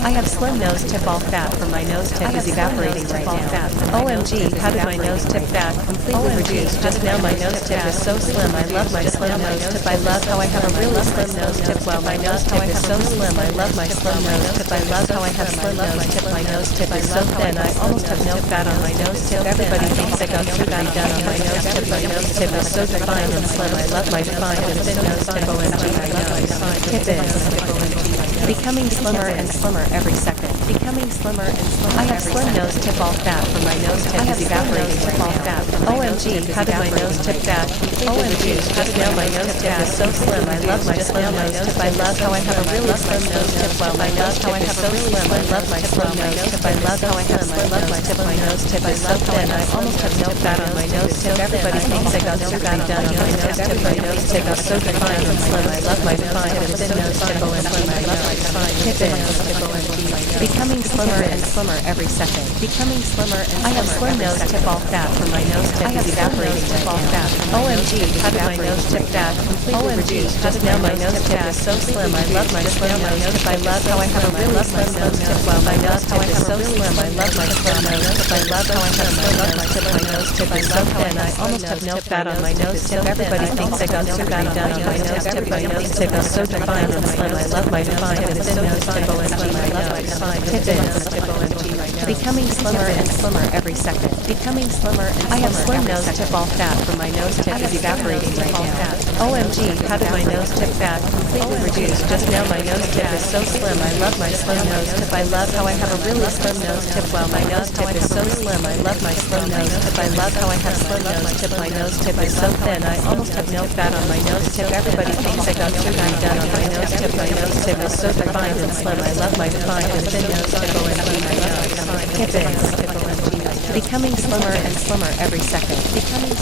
I have slim nose tip. All fat from my nose tip is evaporating right now. OMG, how did my nose tip fat completely reduce just now? My nose tip is so slim. I love my slim nose tip. I love how I have a really slim nose tip. While my nose tip is so slim, I love my slim nose tip. I love how I have slim nose tip. My nose tip is so thin. I almost have no fat on my nose tip. Everybody thinks I got surgery done on my nose tip. My nose tip is so defined and slim. I love my defined and thin nose tip. OMG, I love my defined tip is becoming slimmer and slimmer every second. Becoming slimmer and slimmer. I have slim nose tip. All fat from my nose tip is evaporating right now. OMG, how did my nose tip fat completely reduce just now? My nose tip is so slim. I love my slim nose tip. I love how I have a really slim nose tip. While my nose tip is so slim, I love my slim nose tip. I love how I have slim nose tip. My nose tip is so thin. I almost have no fat on my nose tip. Everybody thinks I got surgery done on my nose tip. My nose tip is so defined and slim. I love my defined and thin nose tip. OMG, I love my defined tip is becoming slimmer and slimmer every second. Becoming slimmer and slimmer. I have slim nose tip. All fat from my nose tip is evaporating right now. OMG, how did my nose tip fat completely reduce just now? My nose tip is so slim. I love my slim nose tip. I love how I have a really slim nose tip. While my nose tip is so slim, I love my slim nose tip. I love how I have slim nose tip. My nose tip is so thin. I almost have no fat on my nose tip. Everybody thinks I got surgery done on my nose tip. My nose tip is so defined and slim. I love my defined and thin nose tip. OMG, I love my defined tip is becoming slimmer and slimmer every second. Becoming slimmer and slimmer. I have slim nose tip. All fat from my nose tip is evaporating right now. OMG, how did my nose tip fat completely reduce just now? My nose tip is so slim. I love my slim nose tip. I love how I have a really slim nose tip. While my nose tip is so slim, I love my slim nose tip. I love how I have slim nose tip. My nose tip is so thin. I almost have no fat on my nose tip. Everybody thinks I got surgery done on my nose tip. My nose tip is so defined and slim. I love my defined and thin nose tip. OMG, I love my defined tip is becoming slimmer and slimmer every second. Becoming